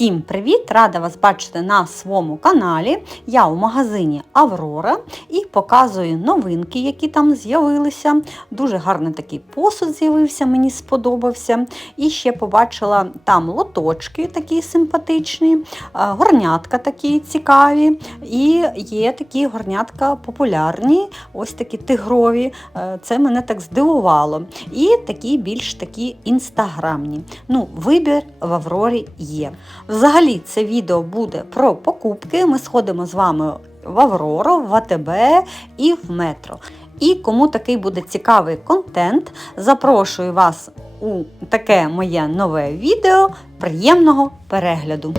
Всім привіт! Рада вас бачити на своєму каналі. Я у магазині Аврора і показую новинки, які там з'явилися. Дуже гарний такий посуд з'явився, мені сподобався. І ще побачила там лоточки такі симпатичні, горнятка такі цікаві. І є такі горнятка популярні, ось такі тигрові. Е, Це мене так здивувало. І такі більш такі інстаграмні. Ну, вибір в Аврорі є. Взагалі, це відео буде про покупки. Ми сходимо з вами в Авроро, в АТБ і в метро. І кому такий буде цікавий контент, запрошую вас у таке моє нове відео. Приємного перегляду!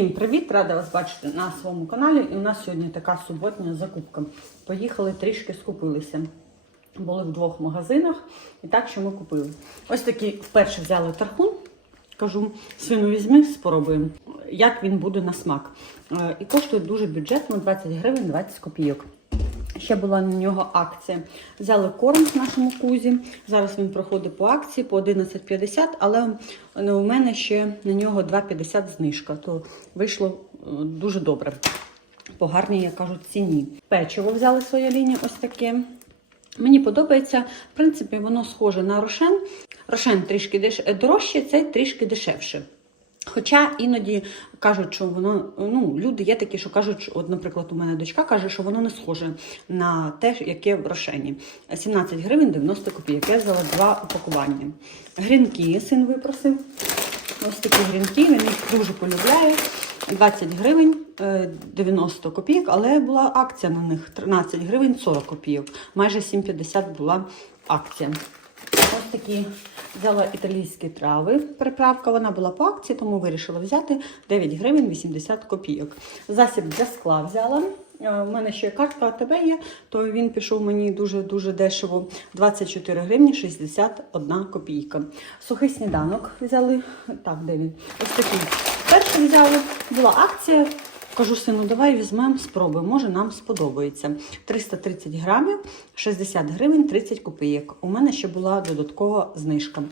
Всім привіт! Рада вас бачити на своєму каналі. І у нас сьогодні така суботня закупка. Поїхали трішки скупилися. Були в двох магазинах і так, що ми купили. Ось такі вперше взяли тархун. Кажу, свину візьми, спробуємо, як він буде на смак. Е, І коштує дуже бюджетно 20 гривень 20 копійок. Ще була на нього акція. Взяли корм в нашому кузі. Зараз він проходить по акції по 11,50, але е, у мене ще на нього 2,50 знижка. То вийшло е, дуже добре. По гарній, як кажуть, ціні. Печиво взяли своя лінія ось таке. Мені подобається, в принципі, воно схоже на рошен. Рошен трішки дорожче, цей трішки дешевше. Хоча іноді кажуть, що воно ну люди є такі, що кажуть, що, от, наприклад, у мене дочка каже, що воно не схоже на те, яке в рошені. 17 гривень 90 копійок. Я взяла два упакування. Грінки син випросив. Ось такі грінки, він їх дуже полюбляє. 20 гривень е, 90 копійок, але була акція на них 13 гривень 40 копійок. Майже 7,50 була акція. Ось такі взяла італійські трави. Приправка вона була по акції, тому вирішила взяти 9 гривень 80 копійок. Засіб для скла взяла. Е, У мене ще картка АТБ є, то він пішов мені дуже-дуже дешево. 24 гривні 61 копійка. Сухий сніданок взяли. Так, де він? Ось такий. Перший взяли. Була акція. Кажу сину, давай візьмемо, спробуємо, може нам сподобається. 330 грамів, 60 гривень, 30 копійок. У мене ще була додаткова знижка.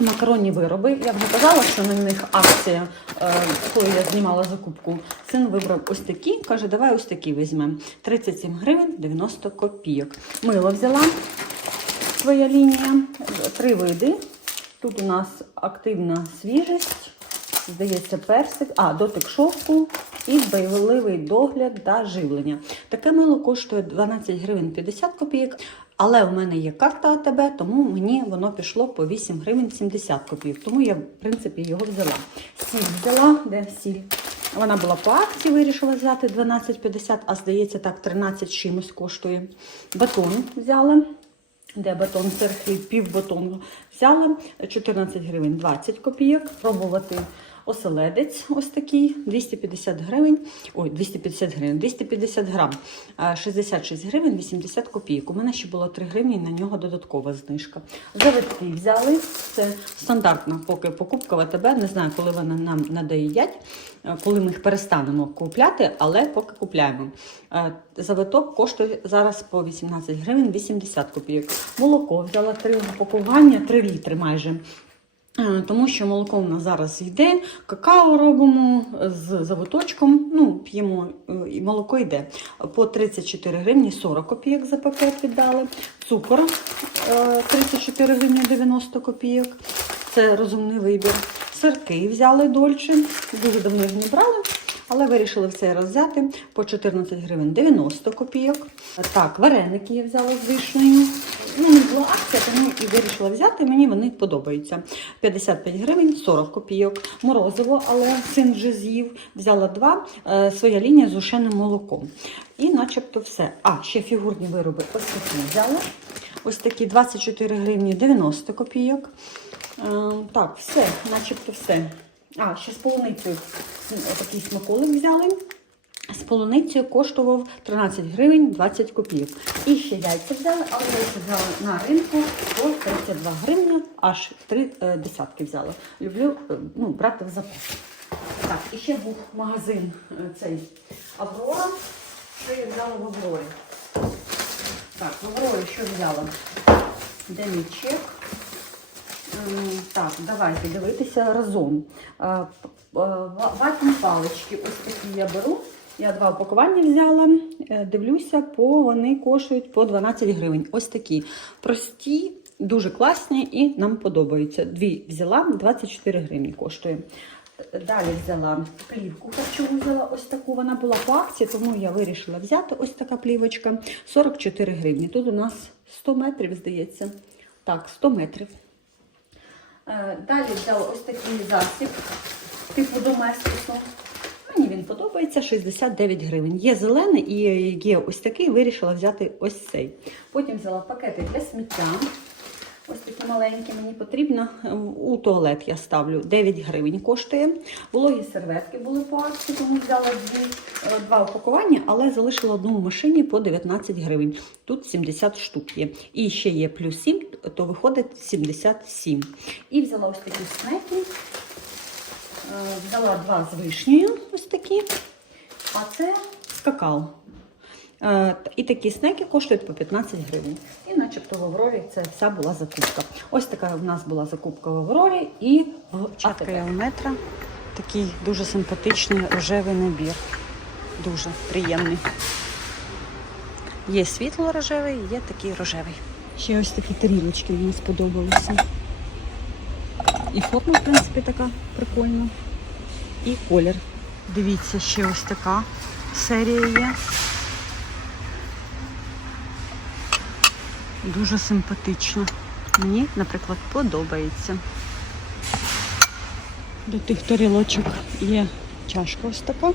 Макаронні вироби. Я вже казала, що на них акція, е, коли я знімала закупку. Син вибрав ось такі, каже, давай ось такі візьмемо. 37 гривень 90 копійок. Мило взяла своя лінія. Три види. Тут у нас активна свіжість, здається, персик, а, дотик шовку і байволивий догляд та живлення. Таке мило коштує 12 гривень 50 копійок, але в мене є карта АТБ, тому мені воно пішло по 8 гривень 70 копійок. Тому я, в принципі, його взяла. Сіль взяла, де сіль? Вона була по акції, вирішила взяти 12,50, а здається, так, 13 чимось коштує. Батон взяла. Де батон хліб, пів батону взяла 14 гривень 20 копійок. Пробувати оселедець ось такий 250 гривень. Ой, 250 гривень, 250 грам, 66 гривень 80 копійок. У мене ще було 3 гривні, на нього додаткова знижка. Завитки взяли. Це стандартна поки покупка в. Не знаю, коли вони нам надоїдять, е, коли ми їх перестанемо купляти, але поки купляємо. Е, Завиток коштує зараз по 18 гривень 80 копійок. Молоко взяла 3 упакування, 3 літри майже. Е, Тому що молоко у нас зараз йде, какао робимо з завиточком, ну, п'ємо, е, і молоко йде. По 34 гривні 40 копійок за пакет віддали. Цукор е, 34 гривні 90 копійок. Це розумний вибір. Сирки взяли дольше. Дуже давно їх не брали. Але вирішили в цей раз взяти по 14 гривень 90 копійок. Так, вареники я взяла з вишнею. Ну, не була акція, тому і вирішила взяти. Мені вони подобаються. 55 гривень 40 копійок. Морозиво, але син вже з'їв. Взяла два. Е, своя лінія з ушеним молоком. І начебто все. А, ще фігурні вироби ось такі взяла. Ось такі 24 гривні 90 копійок. Е, так, все, начебто все. А, ще з полуницею такий смаколик взяли. З полуницею коштував 13 гривень 20 копійок. І ще яйця взяли, але яйця взяли на ринку по 32 гривні, аж три е, десятки взяла. Люблю е, ну, брати в запас. Так, і ще був магазин е, цей Аврора. Що я взяла в Аврорі? Так, в Аврорі що взяла? Де мій чек? Так, давайте дивитися разом. Ватні палички, ось такі я беру. Я два упакування взяла. Е, Дивлюся, по вони коштують по 12 гривень. Ось такі прості, дуже класні і нам подобаються. Дві взяла, 24 гривні коштує. Е, Далі взяла плівку харчову, взяла ось таку. Вона була по акції, тому я вирішила взяти ось така плівочка. 44 гривні. Тут у нас 100 метрів, здається. Так, 100 метрів. Е, Далі взяла ось такий засіб, типу доместосу. Мені він подобається 69 гривень. Є зелений і є ось такий, вирішила взяти ось цей. Потім взяла пакети для сміття. Ось такі маленькі мені потрібно. У туалет я ставлю 9 гривень коштує. Вологі серветки були по акції, тому взяла дві, е, два упакування, але залишила одну в машині по 19 гривень. Тут 70 штук є. І ще є плюс 7, то виходить 77. І взяла ось такі снеки. Е, Взяла два з вишнею, такі, а це з какао. Е, І такі снеки коштують по 15 гривень. І начебто в Аврорі це вся була закупка. Ось така в нас була закупка в Аврорі і в метра. Такий дуже симпатичний рожевий набір. Дуже приємний. Є світло рожевий, є такий рожевий. Ще ось такі тарілочки мені сподобалися. І форма, в принципі, така прикольна. І колір. Дивіться, ще ось така серія є. Дуже симпатично. Мені, наприклад, подобається. До тих тарілочок є чашка ось така.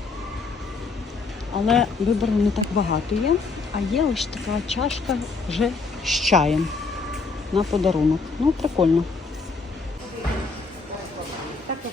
Але вибору не так багато є. А є ось така чашка вже з чаєм на подарунок. Ну, прикольно.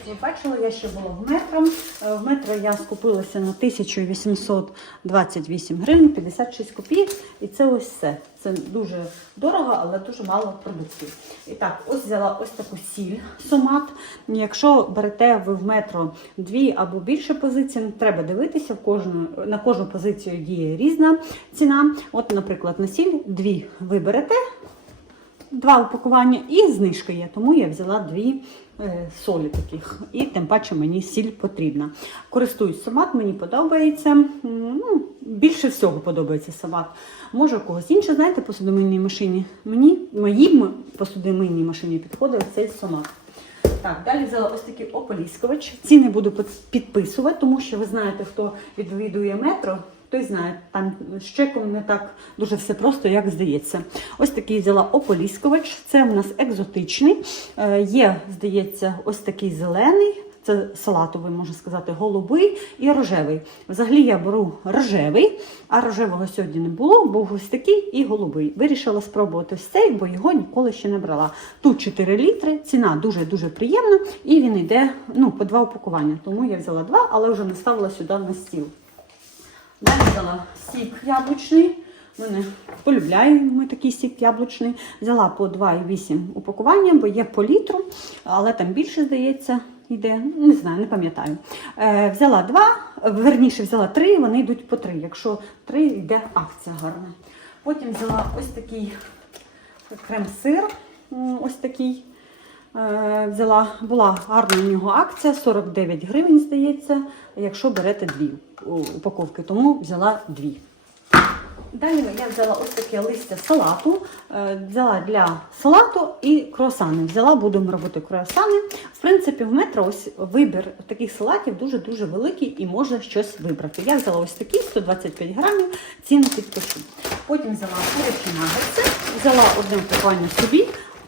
Ви я ще була в метро. Е, В метро я скупилася на 1828 гривень 56 копійок. І це ось все. Це дуже дорого, але дуже мало продуктів. І так, ось взяла ось таку сіль сомат. Якщо берете ви в метро дві або більше позицій, треба дивитися, в кожну, на кожну позицію діє різна ціна. От, наприклад, на сіль дві ви берете, два упакування і знижка є, тому я взяла дві е, солі таких. І тим паче мені сіль потрібна. Користуюсь сомат, мені подобається. Ну, більше всього подобається сомат. Може, когось інше, знаєте, посудомийній машині. Мені, моїй посудомийній машині підходить цей сомат. Так, далі взяла ось такий ополіскувач. Ціни буду підписувати, тому що ви знаєте, хто відвідує метро, той знає, там чеком не так дуже все просто, як здається. Ось такий взяла ополіскувач. Це у нас екзотичний. Е, Є, здається, ось такий зелений. Це салатовий, можна сказати, голубий і рожевий. Взагалі я беру рожевий, а рожевого сьогодні не було, був ось такий і голубий. Вирішила спробувати ось цей, бо його ніколи ще не брала. Тут 4 літри, ціна дуже-дуже приємна, і він йде ну, по два упакування. Тому я взяла два, але вже не ставила сюди на стіл. Далі взяла сік яблучний. Мене полюбляємо ми такий сік яблучний. Взяла по 2,8 упакування, бо є по літру, але там більше, здається, йде. Не знаю, не пам'ятаю. Е, взяла два, верніше взяла три, вони йдуть по три. Якщо три, йде акція гарна. Потім взяла ось такий крем-сир. Ось такий. Е, Взяла, була гарна у нього акція, 49 гривень, здається, якщо берете дві упаковки, тому взяла дві. Далі я взяла ось таке листя салату, е, взяла для салату і круасани. Взяла, будемо робити круасани. В принципі, в метро ось вибір таких салатів дуже-дуже великий і можна щось вибрати. Я взяла ось такі 125 грамів, ціну підпишу. Потім взяла курячі нагетси, взяла одне упакування собі,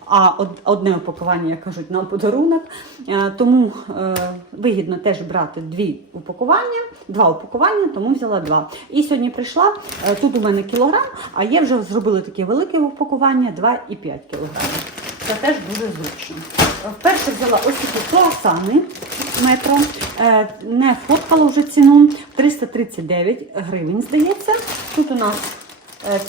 а одне упакування, як кажуть, на подарунок. Е, Тому е, вигідно теж брати дві упакування, два упакування, тому взяла два. І сьогодні прийшла, е, тут у мене кілограм, а є вже зробили таке велике упакування 2,5 кілограмів. Це теж дуже зручно. Вперше взяла ось такі круасани метро. Не фоткала вже ціну 339 гривень, здається. Тут у нас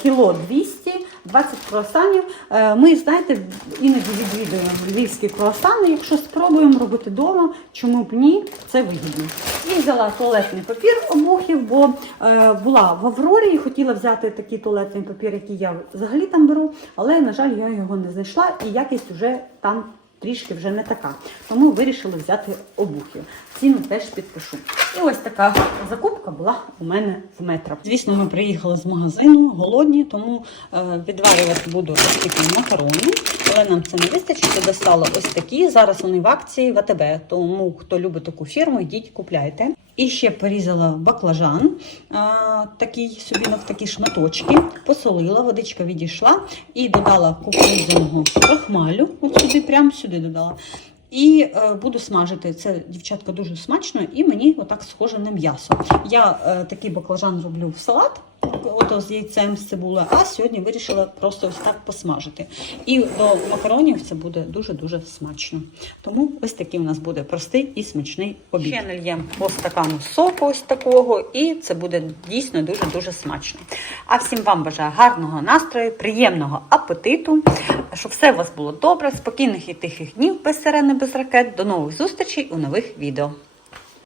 кіло 200, 20 круасанів. Е, Ми, знаєте, іноді відвідуємо львівські круасани. Якщо спробуємо робити вдома, чому б ні, це вигідно. І взяла туалетний папір обухів, бо е, була в Аврорі і хотіла взяти такий туалетний папір, який я взагалі там беру, але, на жаль, я його не знайшла, і якість вже там трішки вже не така. Тому вирішили взяти обухів. Ціну теж підпишу. І ось така закупка була у мене в метро. Звісно, ми приїхали з магазину, голодні, тому е, відварювати буду такі макарони. Але нам це не вистачить. Я достала ось такі. Зараз вони в акції в АТБ. Тому хто любить таку фірму, йдіть, купляйте. І ще порізала баклажан, а, такий собі на такі шматочки, посолила, водичка відійшла і додала кукурудзяного крахмалю. От сюди, прямо сюди додала. І е, буду смажити. Це дівчатка дуже смачно, і мені отак схоже на м'ясо. Я е, такий баклажан роблю в салат, ото з яйцем з цибулею, а сьогодні вирішила просто ось так посмажити. І до макаронів це буде дуже-дуже смачно. Тому ось такий у нас буде простий і смачний обід. Ще нальємо по стакану соку ось такого, і це буде дійсно дуже-дуже смачно. А всім вам бажаю гарного настрою, приємного апетиту, щоб все у вас було добре, спокійних і тихих днів без сирени, без ракет. До нових зустрічей у нових відео.